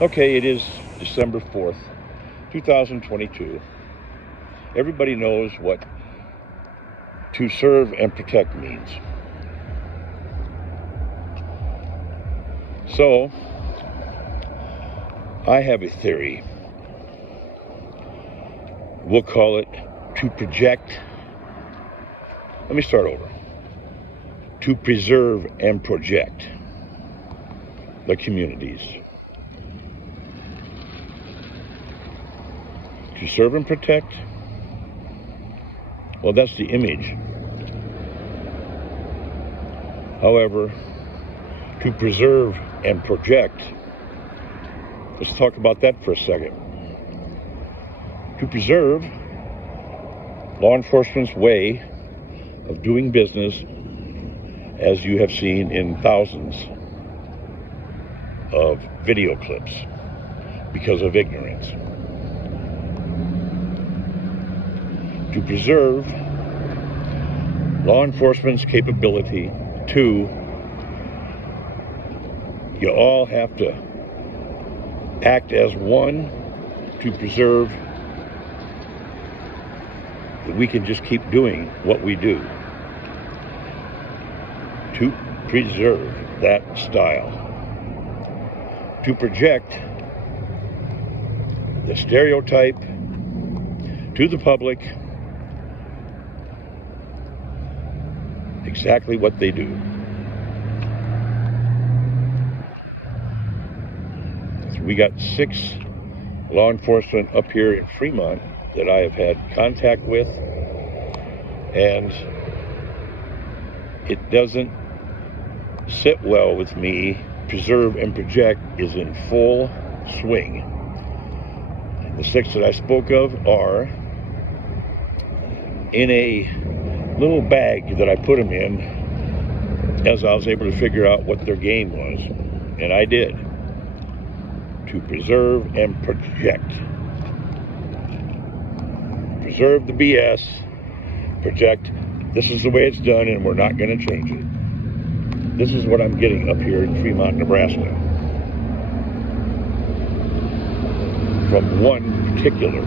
Okay, it is December 4th, 2022. Everybody knows what to serve and protect means. So, I have a theory. We'll call it to project. Let me start over. To preserve and project the communities. To serve and protect, well, that's the image. However, to preserve and project, let's talk about that for a second. To preserve, law enforcement's way of doing business, as you have seen in thousands of video clips, because of ignorance. To preserve law enforcement's capability to, you all have to act as one to preserve that we can just keep doing what we do. To preserve that style. To project the stereotype to the public exactly what they do. So we got 6 law enforcement up here in Fremont that I have had contact with, and it doesn't sit well with me. Preserve and project is in full swing. The 6 that I spoke of are in a little bag that I put them in as I was able to figure out what their game was. And I did. To preserve and project. Preserve the BS. Project. This is the way it's done and we're not going to change it. This is what I'm getting up here in Fremont, Nebraska. From one particular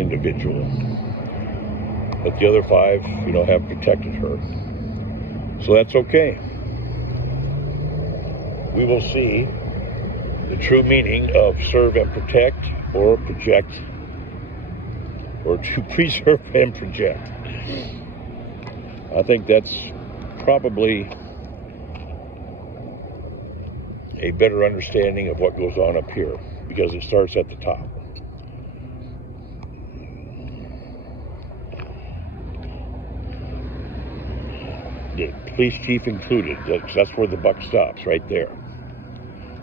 individual. But the other 5, have protected her. So that's okay. We will see the true meaning of serve and protect, or project, or to preserve and project. I think that's probably a better understanding of what goes on up here, because it starts at the top. The police chief included. That's where the buck stops, right there.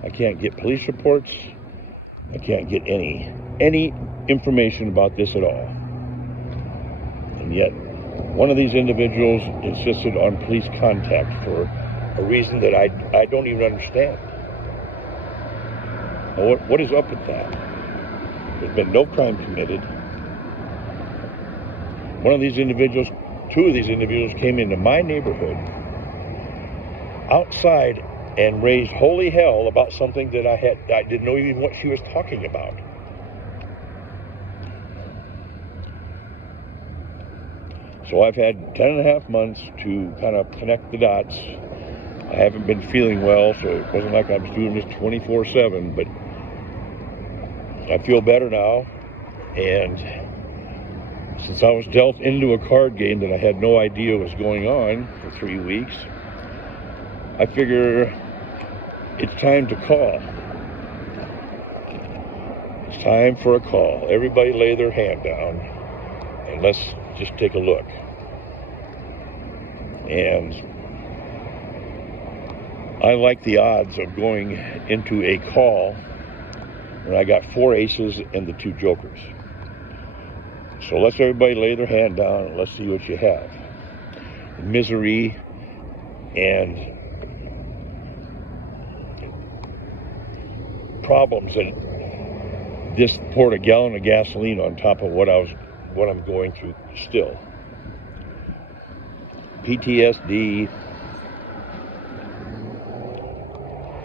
I can't get police reports. I can't get any information about this at all. And yet, one of these individuals insisted on police contact for a reason that I don't even understand. Now, what is up with that? There's been no crime committed. One of these individuals, 2 of these individuals came into my neighborhood outside and raised holy hell about something that I didn't know even what she was talking about. So I've had 10.5 months to kind of connect the dots. I haven't been feeling well, so it wasn't like I was doing this 24/7, but I feel better now. And since I was dealt into a card game that I had no idea was going on for 3 weeks, I figure it's time to call. It's time for a call. Everybody lay their hand down and let's just take a look. And I like the odds of going into a call when I got 4 aces and the 2 jokers. So let's everybody lay their hand down and let's see what you have. Misery and problems that just poured a gallon of gasoline on top of what I'm going through still. PTSD,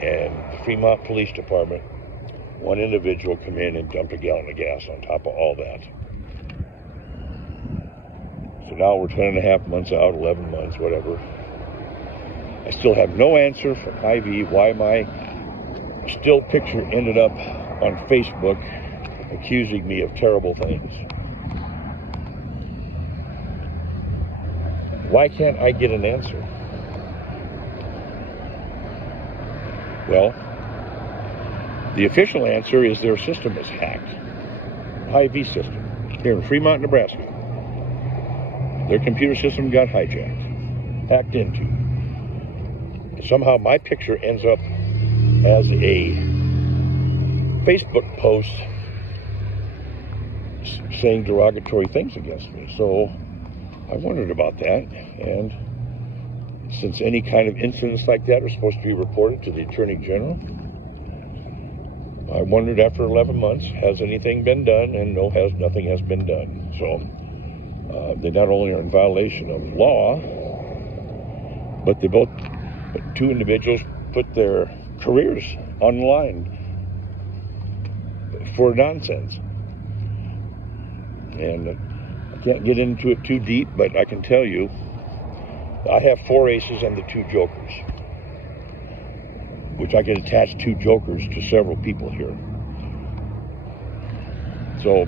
and the Fremont Police Department, one individual come in and dumped a gallon of gas on top of all that. So now we're 10.5 months out, 11 months, whatever. I still have no answer from Hy-Vee why my still picture ended up on Facebook accusing me of terrible things. Why can't I get an answer? Well, the official answer is their system is hacked. Hy-Vee system here in Fremont, Nebraska. Their computer system got hijacked, hacked into. Somehow my picture ends up as a Facebook post saying derogatory things against me. So I wondered about that, and since any kind of incidents like that are supposed to be reported to the Attorney General, I wondered after 11 months, has anything been done? And no, nothing has been done. So they not only are in violation of law, but two individuals put their careers on the line for nonsense. And I can't get into it too deep, but I can tell you, I have 4 aces and the 2 jokers, which I can attach 2 jokers to several people here. So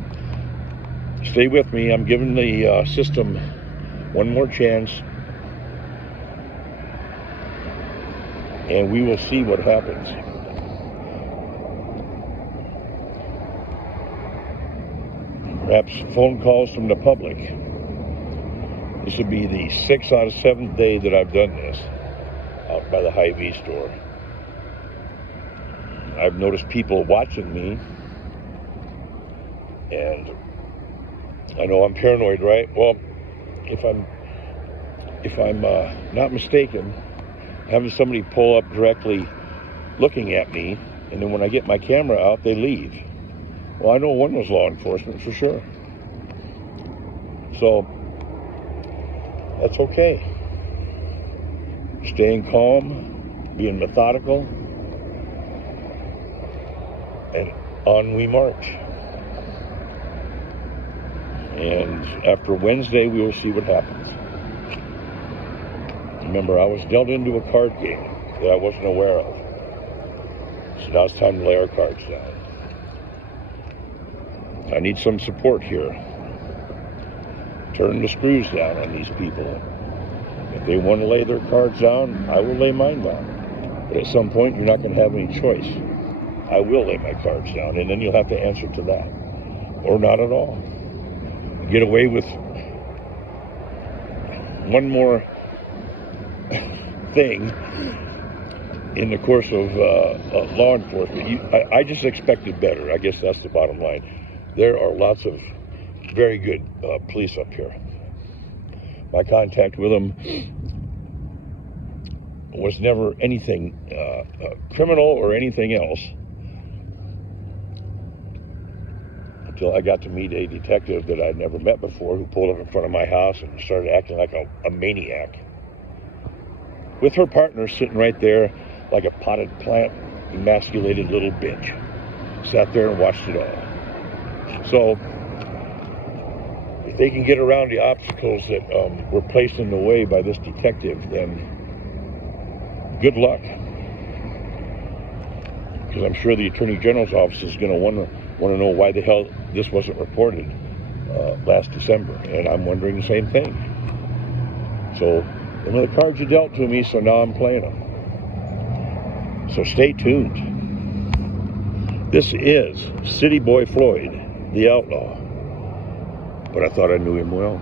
stay with me. I'm giving the system one more chance, and we will see what happens. Perhaps phone calls from the public. This will be the 6th out of 7th day that I've done this out by the Hy-Vee store. I've noticed people watching me, and I know I'm paranoid, right? Well, if I'm not mistaken, having somebody pull up directly looking at me, and then when I get my camera out, they leave. Well, I know one was law enforcement for sure. So that's okay. Staying calm, being methodical, and on we march. And after Wednesday, we will see what happens. Remember, I was dealt into a card game that I wasn't aware of. So now it's time to lay our cards down. I need some support here. Turn the screws down on these people. If they want to lay their cards down, I will lay mine down. But at some point, you're not going to have any choice. I will lay my cards down, and then you'll have to answer to that. Or not at all. Get away with one more thing in the course of law enforcement. I just expected better. I guess that's the bottom line. There are lots of very good police up here. My contact with them was never anything criminal or anything else until I got to meet a detective that I'd never met before, who pulled up in front of my house and started acting like a maniac, with her partner sitting right there like a potted plant, emasculated little bitch. Sat there and watched it all. So if they can get around the obstacles that were placed in the way by this detective, then good luck. Because I'm sure the Attorney General's office is going to want to know why the hell this wasn't reported last December. And I'm wondering the same thing. So the cards are dealt to me, so now I'm playing them. So stay tuned. This is City Boy Floyd, the outlaw. But I thought I knew him well.